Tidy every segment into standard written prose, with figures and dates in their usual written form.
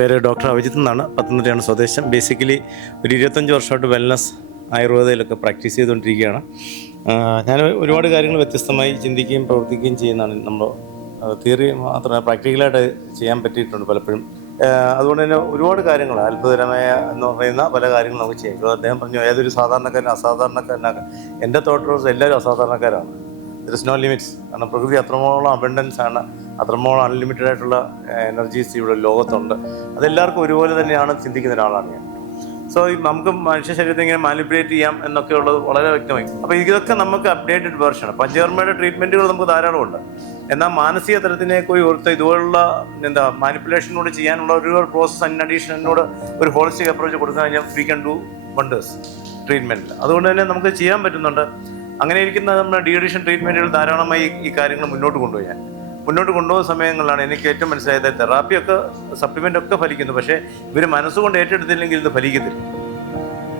പേര് ഡോക്ടർ അഭിജിത്ത് എന്നാണ്. പത്തനംതിട്ടയാണ് സ്വദേശം. ബേസിക്കലി ഒരു 25 വർഷമായിട്ട് വെൽനസ് ആയുർവേദയിലൊക്കെ പ്രാക്ടീസ് ചെയ്തുകൊണ്ടിരിക്കുകയാണ്. ഞാൻ ഒരുപാട് കാര്യങ്ങൾ വ്യത്യസ്തമായി ചിന്തിക്കുകയും പ്രവർത്തിക്കുകയും ചെയ്യുന്നതാണ്. നമ്മൾ തിയറി മാത്രമല്ല പ്രാക്ടിക്കലായിട്ട് ചെയ്യാൻ പറ്റിയിട്ടുണ്ട് പലപ്പോഴും. അതുകൊണ്ട് തന്നെ ഒരുപാട് കാര്യങ്ങൾ അത്ഭുതകരമായ എന്ന് പറയുന്ന പല കാര്യങ്ങളും നമുക്ക് ചെയ്യാം. ഇപ്പോൾ അദ്ദേഹം പറഞ്ഞു ഏതൊരു സാധാരണക്കാരനും അസാധാരണക്കാരനാകാം. എൻ്റെ തോട്ട് പ്രോസസ് എല്ലാവരും അസാധാരണക്കാരാണ്. There is no limits. കാരണം പ്രകൃതി അത്രത്തോളം അബണ്ടൻസ് ആണ്, അത്രത്തോളം അൺലിമിറ്റഡ് ആയിട്ടുള്ള എനർജീസ് ഇവിടെ ലോകത്തുണ്ട്. അതെല്ലാവർക്കും ഒരുപോലെ തന്നെയാണ് ചിന്തിക്കുന്ന ഒരാളാണ് ഞാൻ. സോ നമുക്ക് മനുഷ്യ ശരീരത്തെ ഇങ്ങനെ മാനിപ്പുലേറ്റ് ചെയ്യാം എന്നൊക്കെ ഉള്ളത് വളരെ വ്യക്തമായി. അപ്പോൾ ഇതൊക്കെ നമുക്ക് അപ്ഡേറ്റഡ് വേർഷനാണ്. പഞ്ചകർമ്മയുടെ ട്രീറ്റ്മെൻറ്റുകൾ നമുക്ക് ധാരാളമുണ്ട്. എന്നാൽ മാനസിക തലത്തിലേക്ക് ഓർത്ത് ഇതുപോലുള്ള മാനിപ്പുലേഷനോട് ചെയ്യാനുള്ള ഒരു പ്രോസസ് ഇൻ അഡീഷൻ എന്നോട് ഒരു ഹോളിസ്റ്റിക് അപ്രോച്ച് കൊടുക്കാൻ കഴിഞ്ഞാൽ വി ക്യാൻ ഡു വണ്ടേഴ്സ് ട്രീറ്റ്മെൻറ്റിൽ. അതുകൊണ്ട് തന്നെ നമുക്ക് ചെയ്യാൻ പറ്റുന്നുണ്ട്. അങ്ങനെ ഇരിക്കുന്ന നമ്മുടെ ഡീഅഡിക്ഷൻ ട്രീറ്റ്മെൻറ്റുകൾ ധാരാളമായി ഈ കാര്യങ്ങൾ മുന്നോട്ട് കൊണ്ടുപോകുന്ന സമയങ്ങളിലാണ് എനിക്ക് ഏറ്റവും മനസ്സിലായത് തെറാപ്പിയൊക്കെ സപ്ലിമെൻ്റൊക്കെ ഫലിക്കുന്നു. പക്ഷേ ഇവർ മനസ്സുകൊണ്ട് ഏറ്റെടുത്തില്ലെങ്കിൽ ഇത് ഫലിക്കത്തില്ല.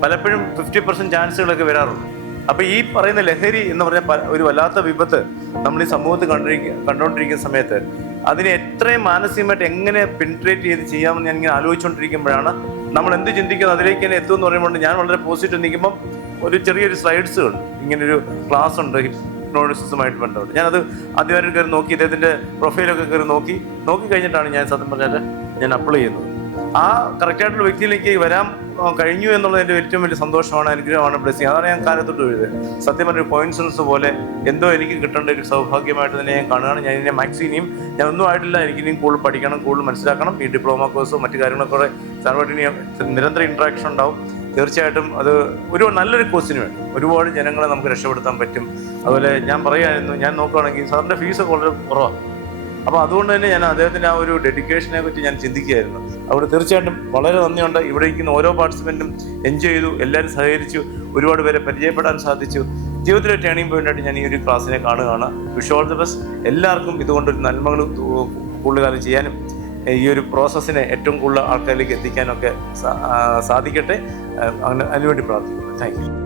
പലപ്പോഴും 50% ചാൻസുകളൊക്കെ വരാറുണ്ട്. അപ്പോൾ ഈ പറയുന്ന ലഹരി എന്ന് പറഞ്ഞ ഒരു വല്ലാത്ത വിപത്ത് നമ്മൾ ഈ സമൂഹത്തിൽ കണ്ടുകൊണ്ടിരിക്കുന്ന സമയത്ത് അതിനെ എത്രയും മാനസികമായിട്ട് എങ്ങനെ പെനിട്രേറ്റ് ചെയ്ത് ചെയ്യാമെന്ന് ഞാൻ ഇങ്ങനെ ആലോചിച്ചുകൊണ്ടിരിക്കുമ്പോഴാണ് നമ്മൾ എന്ത് ചിന്തിക്കുന്നത് അതിലേക്ക് തന്നെ എത്തുമെന്ന് പറയുമ്പോൾ ഞാൻ വളരെ പോസിറ്റീവ് നിൽക്കുമ്പം ഒരു ചെറിയൊരു സ്ലൈഡ്സുകൾ ഇങ്ങനൊരു ക്ലാസ് ഉണ്ട് ഹിപ്നോസിസുമായിട്ട് ബന്ധപ്പെട്ട്. ഞാനത് ആദ്യമായിട്ട് കയറി നോക്കി, ഇദ്ദേഹത്തിൻ്റെ പ്രൊഫൈലൊക്കെ കയറി നോക്കി കഴിഞ്ഞിട്ടാണ് ഞാൻ സത്യം പറഞ്ഞാൽ ഞാൻ അപ്ലൈ ചെയ്യുന്നത്. ആ കറക്റ്റായിട്ടുള്ള വ്യക്തിയിലേക്ക് വരാൻ കഴിഞ്ഞു എന്നുള്ളത് എൻ്റെ ഏറ്റവും വലിയ സന്തോഷമാണ്, അനുഗ്രഹമാണ്, ബ്ലെസ്സിങ്. അതാണ് ഞാൻ കാലത്തോട്ട് എഴുതുന്നത്. സത്യം പറഞ്ഞൊരു കോയിൻസിഡൻസ് പോലെ എന്തോ എനിക്ക് കിട്ടേണ്ട ഒരു സൗഭാഗ്യമായിട്ട് തന്നെ ഞാൻ കാണുകയാണ്. ഞാൻ ഇതിനെ മാക്സിമം ഞാൻ ഒന്നും ആയിട്ടില്ല, എനിക്കിനിയും കൂടുതൽ പഠിക്കണം, കൂടുതൽ മനസ്സിലാക്കണം. ഈ ഡിപ്ലോമ കോഴ്സും മറ്റു കാര്യങ്ങളൊക്കെ സാറുമായിട്ട് ഇനി നിരന്തര ഇൻട്രാക്ഷൻ ഉണ്ടാവും. തീർച്ചയായിട്ടും അത് ഒരു നല്ലൊരു കോഴ്സിന് വേണ്ടി ഒരുപാട് ജനങ്ങളെ നമുക്ക് രക്ഷപ്പെടുത്താൻ പറ്റും. അതുപോലെ ഞാൻ പറയുമായിരുന്നു, ഞാൻ നോക്കുകയാണെങ്കിൽ സാറിൻ്റെ ഫീസൊക്കെ വളരെ കുറവാണ്. അപ്പോൾ അതുകൊണ്ട് തന്നെ ഞാൻ അദ്ദേഹത്തിൻ്റെ ആ ഒരു ഡെഡിക്കേഷനെ പറ്റി ഞാൻ ചിന്തിക്കുകയായിരുന്നു. അവിടെ തീർച്ചയായിട്ടും വളരെ നന്ദിയുണ്ട്. ഇവിടെ ഇരിക്കുന്ന ഓരോ പാർട്ടിസിപ്പൻറ്റും എൻജോയ് ചെയ്തു, എല്ലാവരും സഹകരിച്ചു, ഒരുപാട് പേരെ പരിചയപ്പെടാൻ സാധിച്ചു. ജീവിതത്തിലെ ടേണിംഗ് പോയിൻ്റായിട്ട് ഞാൻ ഈ ഒരു ക്ലാസ്സിനെ കാണുകയാണ്. Wish all the best. എല്ലാവർക്കും ഇതുകൊണ്ടൊരു നന്മകൾ കൂടുതൽ കാലം ചെയ്യാനും ഈ ഒരു പ്രോസസ്സിനെ ഏറ്റവും കൂടുതൽ ആൾക്കാരിലേക്ക് എത്തിക്കാനൊക്കെ സാധിക്കട്ടെ. അതിനുവേണ്ടി പ്രാർത്ഥിക്കുന്നു. Thank you.